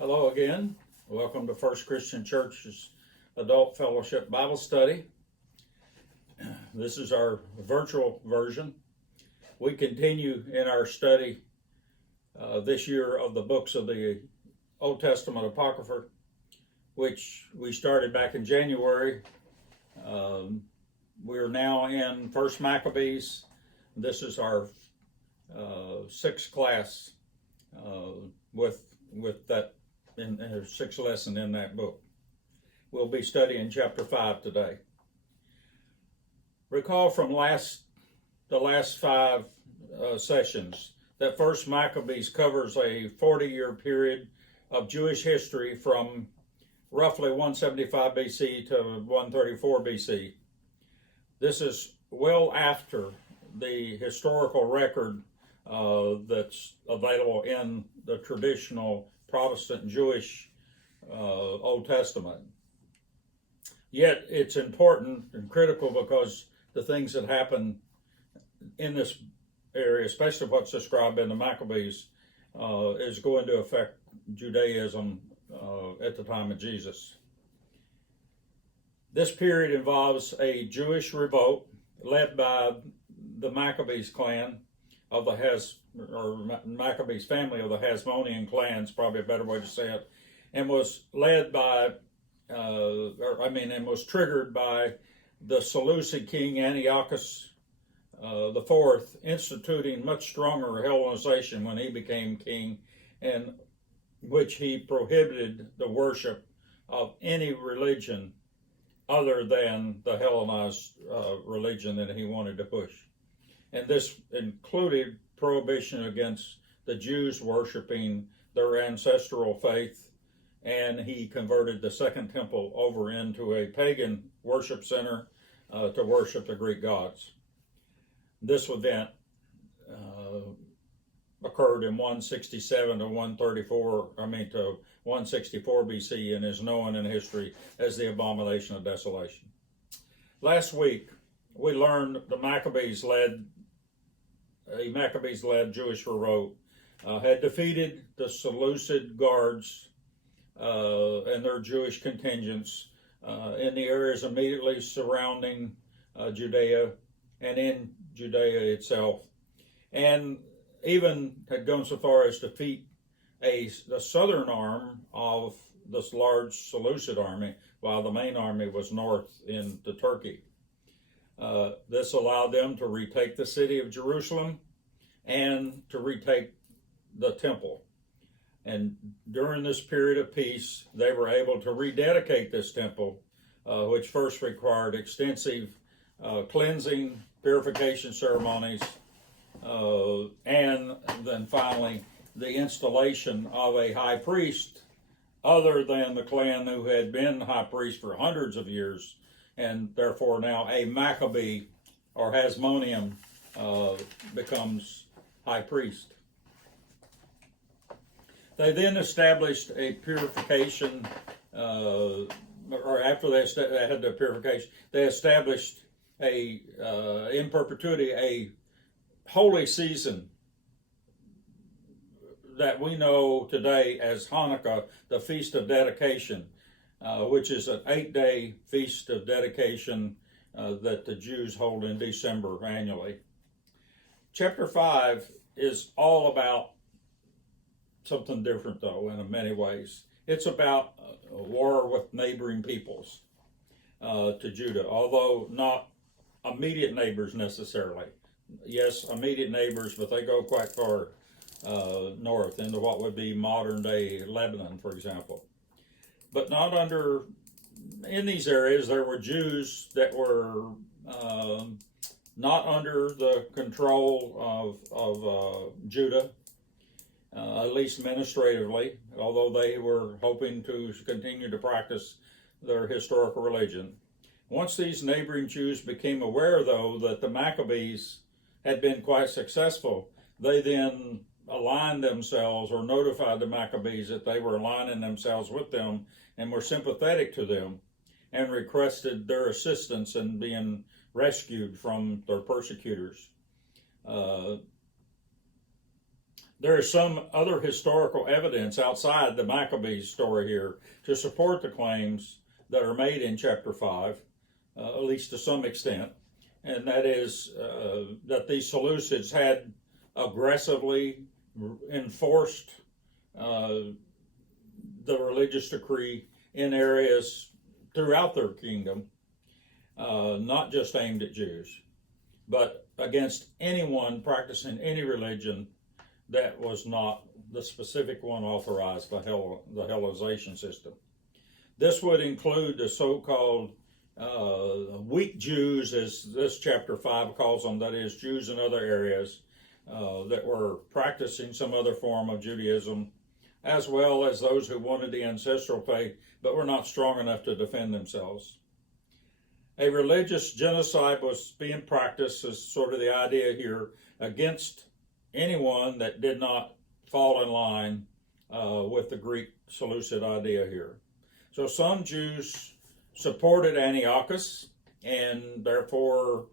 Hello again. Welcome to First Christian Church's Adult Fellowship Bible Study. This is our virtual version. We continue in our study this year of the books of the Old Testament Apocrypha, which we started back in January. We are now in First Maccabees. This is our sixth class with that. In there's sixth lesson in that book. We'll be studying chapter 5 today. Recall from the last five sessions that First Maccabees covers a 40-year period of Jewish history from roughly 175 BC to 134 BC. This is well after the historical record that's available in the traditional Protestant Jewish Old Testament. Yet it's important and critical because the things that happen in this area, especially what's described in the Maccabees, is going to affect Judaism at the time of Jesus. This period involves a Jewish revolt led by the Maccabees clan of the Maccabees family of the Hasmonean clans, probably a better way to say it, and was led by, and was triggered by the Seleucid king Antiochus IV instituting much stronger Hellenization when he became king, in which he prohibited the worship of any religion other than the Hellenized religion that he wanted to push. And this included prohibition against the Jews worshiping their ancestral faith, and he converted the Second Temple over into a pagan worship center to worship the Greek gods. This event occurred in 167 to 164 BC and is known in history as the Abomination of Desolation. Last week, we learned the Maccabees-led Jewish revolt had defeated the Seleucid guards and their Jewish contingents in the areas immediately surrounding Judea and in Judea itself, and even had gone so far as to defeat the southern arm of this large Seleucid army, while the main army was north into Turkey. This allowed them to retake the city of Jerusalem and to retake the temple. And during this period of peace, they were able to rededicate this temple, which first required extensive cleansing, purification ceremonies, and then finally the installation of a high priest other than the clan who had been high priest for hundreds of years, and therefore now a Maccabee or Hasmonean becomes high priest. They then established a purification, or after they had the purification, they established in perpetuity a holy season that we know today as Hanukkah, the Feast of Dedication, which is an 8-day feast of dedication that the Jews hold in December annually. Chapter 5 is all about something different, though, in many ways. It's about a war with neighboring peoples to Judah, although not immediate neighbors necessarily. Yes, immediate neighbors, but they go quite far north into what would be modern-day Lebanon, for example. But in these areas, there were Jews that were not under the control of Judah, at least administratively, although they were hoping to continue to practice their historical religion. Once these neighboring Jews became aware, though, that the Maccabees had been quite successful, they then aligned themselves or notified the Maccabees that they were aligning themselves with them and were sympathetic to them and requested their assistance in being rescued from their persecutors. There is some other historical evidence outside the Maccabees story here to support the claims that are made in chapter 5, at least to some extent, and that is that these Seleucids had aggressively enforced the religious decree in areas throughout their kingdom, not just aimed at Jews, but against anyone practicing any religion that was not the specific one authorized by the Hellenization system. This would include the so-called weak Jews, as this chapter 5 calls them, that is, Jews in other areas that were practicing some other form of Judaism, as well as those who wanted the ancestral faith but were not strong enough to defend themselves. A religious genocide was being practiced, is sort of the idea here, against anyone that did not fall in line with the Greek Seleucid idea here. So some Jews supported Antiochus and therefore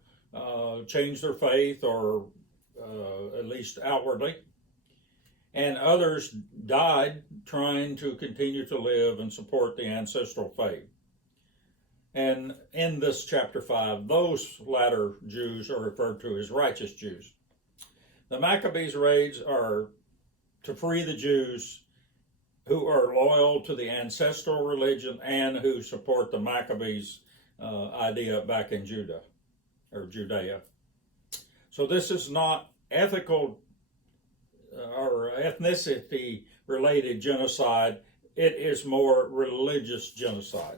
changed their faith, or at least outwardly, and others died trying to continue to live and support the ancestral faith. And in this chapter 5, those latter Jews are referred to as righteous Jews. The Maccabees' raids are to free the Jews who are loyal to the ancestral religion and who support the Maccabees' idea back in Judah, or Judea. So this is not ethical or ethnicity-related genocide. It is more religious genocide.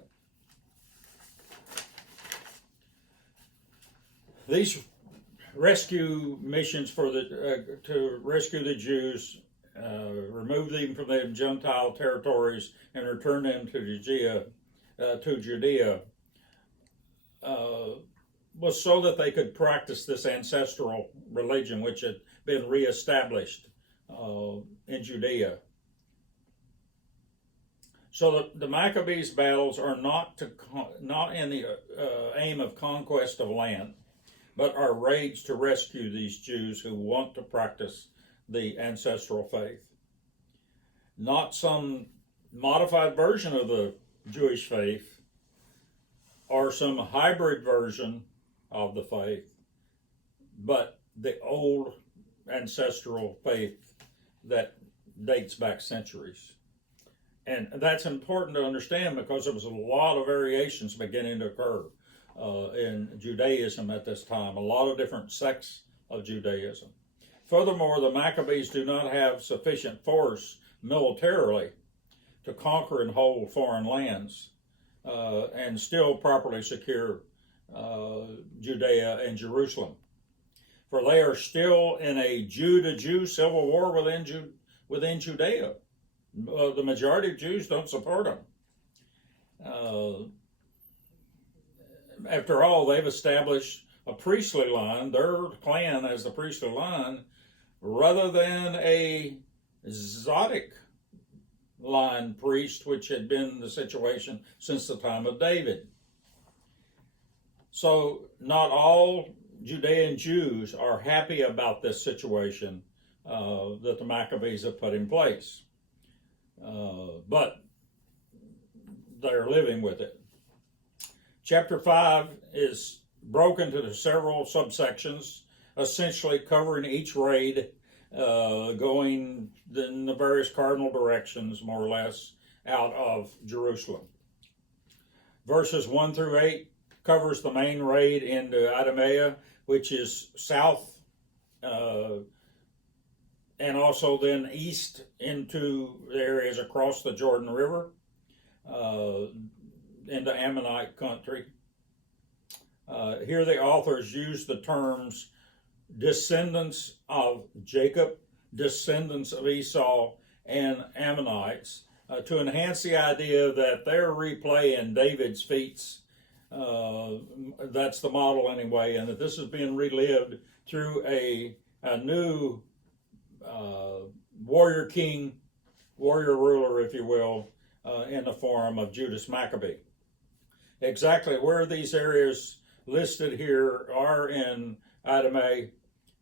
These rescue missions for to rescue the Jews, remove them from their Gentile territories, and return them to Judea, was so that they could practice this ancestral religion, which had been reestablished in Judea. So the Maccabees' battles are not in the aim of conquest of land, but are raids to rescue these Jews who want to practice the ancestral faith. Not some modified version of the Jewish faith or some hybrid version of the faith, but the old ancestral faith that dates back centuries. And that's important to understand because there was a lot of variations beginning to occur in Judaism at this time, a lot of different sects of Judaism. Furthermore, the Maccabees do not have sufficient force militarily to conquer and hold foreign lands and still properly secure Judea and Jerusalem. For they are still in a Jew-to-Jew civil war within Judea. The majority of Jews don't support them. After all, they've established a priestly line, their clan as the priestly line, rather than a Zodic line priest, which had been the situation since the time of David. So not all Judean Jews are happy about this situation that the Maccabees have put in place, but they're living with it. Chapter 5 is broken into several subsections, essentially covering each raid, going in the various cardinal directions, more or less, out of Jerusalem. Verses 1 through 8 covers the main raid into Idumea, which is south, and also then east into the areas across the Jordan River, into Ammonite country. Here the authors use the terms descendants of Jacob, descendants of Esau, and Ammonites to enhance the idea that they're replaying David's feats. That's the model anyway, and that this is being relived through a new warrior king, warrior ruler, if you will, in the form of Judas Maccabee. Exactly where these areas listed here are in Idumea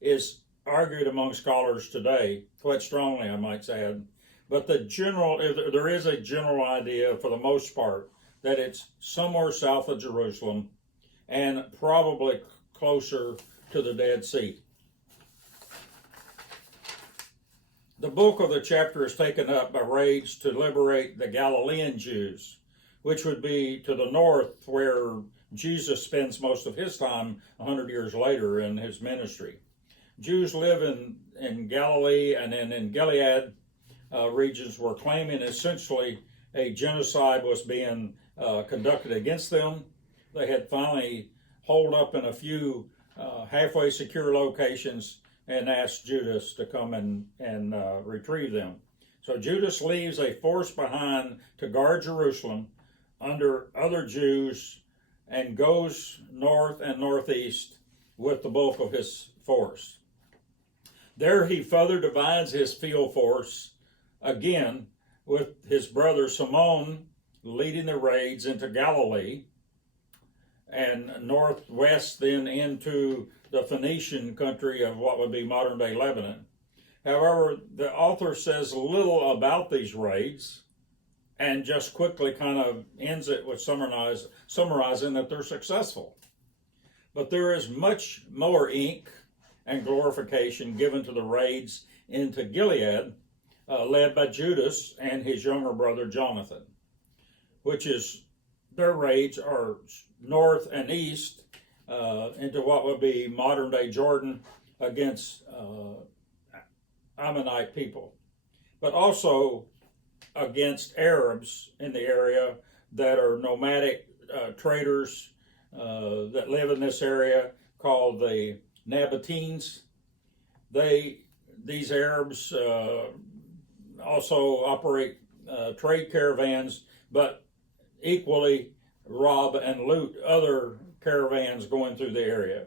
is argued among scholars today, quite strongly, I might add. But there is a general idea for the most part that it's somewhere south of Jerusalem and probably closer to the Dead Sea. The bulk of the chapter is taken up by raids to liberate the Galilean Jews, which would be to the north where Jesus spends most of his time 100 years later in his ministry. Jews live in Galilee and then in Gilead regions were claiming essentially a genocide was being conducted against them. They had finally holed up in a few halfway secure locations and asked Judas to come and retrieve them. So Judas leaves a force behind to guard Jerusalem under other Jews and goes north and northeast with the bulk of his force. There he further divides his field force, again with his brother Simon leading the raids into Galilee and northwest then into the Phoenician country of what would be modern-day Lebanon. However, the author says little about these raids and just quickly kind of ends it with summarizing that they're successful. But there is much more ink and glorification given to the raids into Gilead, led by Judas and his younger brother Jonathan, which is their raids are north and east into what would be modern-day Jordan against Ammonite people, but also against Arabs in the area that are nomadic traders that live in this area called the Nabateans. These Arabs also operate trade caravans, but equally rob and loot other caravans going through the area.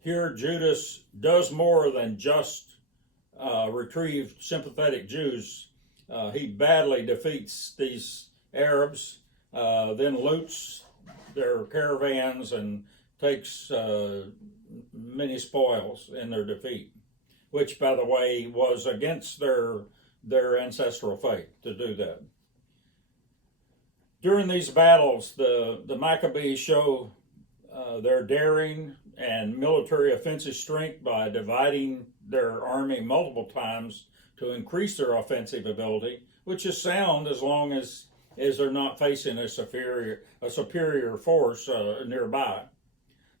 Here, Judas does more than just retrieve sympathetic Jews. He badly defeats these Arabs, then loots their caravans and takes many spoils in their defeat, which, by the way, was against their ancestral faith to do that. During these battles, the Maccabees show their daring and military offensive strength by dividing their army multiple times to increase their offensive ability, which is sound as long as they're not facing a superior force nearby.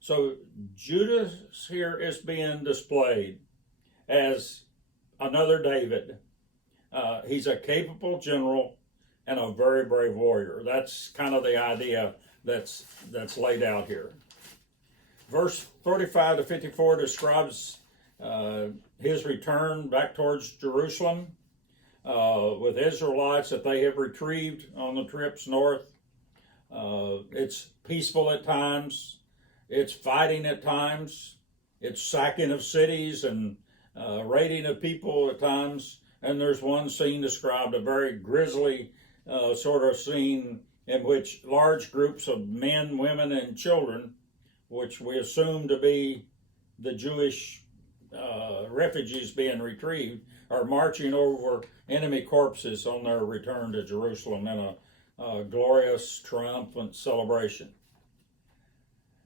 So Judas here is being displayed as another David. He's a capable general and a very brave warrior. That's kind of the idea that's laid out here. Verse 45 to 54 describes his return back towards Jerusalem with Israelites that they have retrieved on the trips north. It's peaceful at times. It's fighting at times. It's sacking of cities and raiding of people at times. And there's one scene described, a very grisly sort of scene in which large groups of men, women, and children, which we assume to be the Jewish refugees being retrieved, are marching over enemy corpses on their return to Jerusalem in a glorious, triumphant celebration.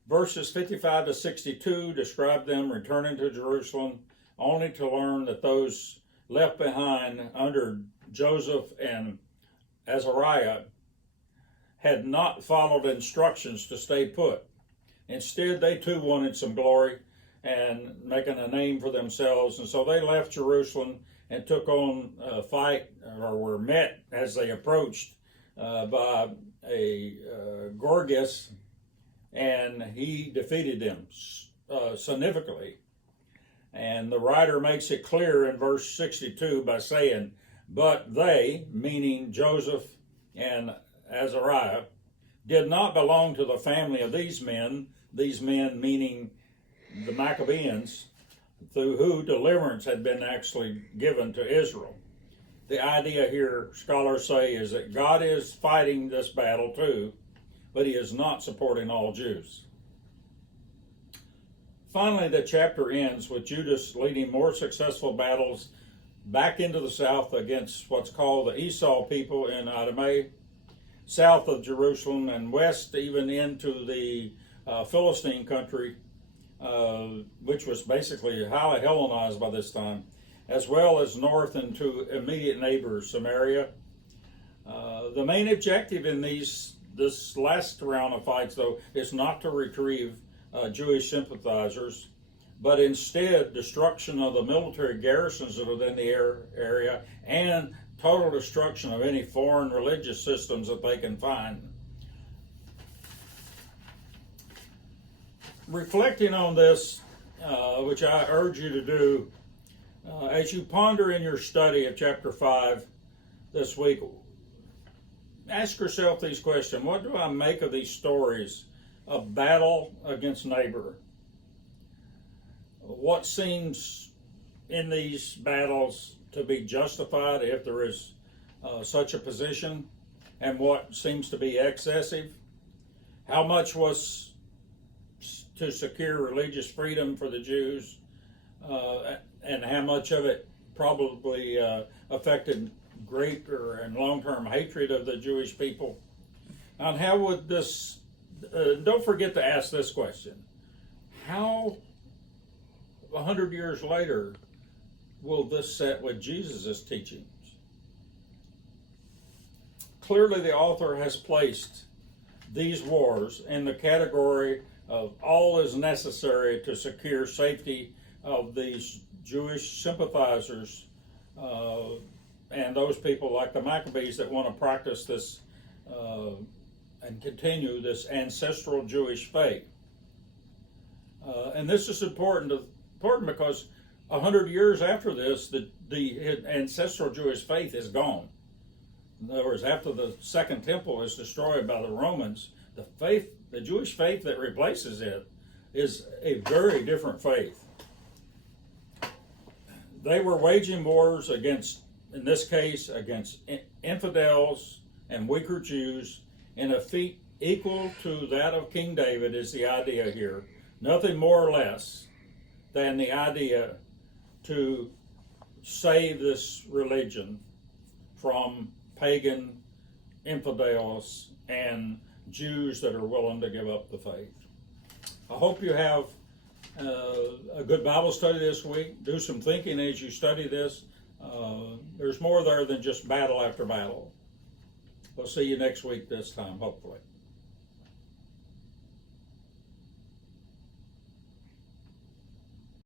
Verses 55 to 62 describe them returning to Jerusalem, only to learn that those left behind under Joseph and Azariah had not followed instructions to stay put. Instead, they too wanted some glory and making a name for themselves, and so they left Jerusalem and took on a fight, or were met as they approached by a Gorgias, and he defeated them significantly. And the writer makes it clear in verse 62 by saying, "But they," meaning Joseph and Azariah, "did not belong to the family of these men meaning the Maccabees, through who deliverance had been actually given to Israel." The idea here, scholars say, is that God is fighting this battle too, but he is not supporting all Jews. Finally, the chapter ends with Judas leading more successful battles back into the south against what's called the Esau people in Idumea, south of Jerusalem, and west even into the Philistine country, which was basically highly Hellenized by this time, as well as north into immediate neighbors, Samaria. The main objective in this last round of fights, though, is not to retrieve Jewish sympathizers, but instead destruction of the military garrisons that are within the area and total destruction of any foreign religious systems that they can find. Reflecting on this, which I urge you to do, as you ponder in your study of chapter 5 this week, ask yourself these questions. What do I make of these stories of battle against neighbor? What seems in these battles to be justified if there is such a position, and what seems to be excessive? How much was to secure religious freedom for the Jews, and how much of it probably affected greater and long-term hatred of the Jewish people? And how would this, don't forget to ask this question, how 100 years later will this set with Jesus' teachings? Clearly the author has placed these wars in the category of all is necessary to secure safety of these Jewish sympathizers and those people like the Maccabees that want to practice this and continue this ancestral Jewish faith. And this is important because 100 years after this, the ancestral Jewish faith is gone. In other words, after the Second Temple is destroyed by the Romans, the Jewish faith that replaces it is a very different faith. They were waging wars against, in this case, against infidels and weaker Jews in a feat equal to that of King David is the idea here. Nothing more or less than the idea to save this religion from pagan infidels and Jews that are willing to give up the faith. I hope you have a good Bible study this week. Do some thinking as you study this. There's more there than just battle after battle. We'll see you next week this time, hopefully.